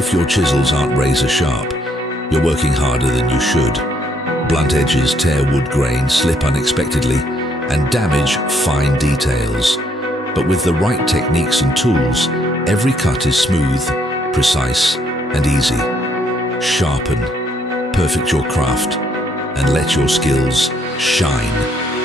if your chisels aren't razor sharp, you're working harder than you should. Blunt edges tear wood grain, slip unexpectedly, and damage fine details. But with the right techniques and tools, every cut is smooth, precise, and easy. Sharpen, perfect your craft, and let your skills shine.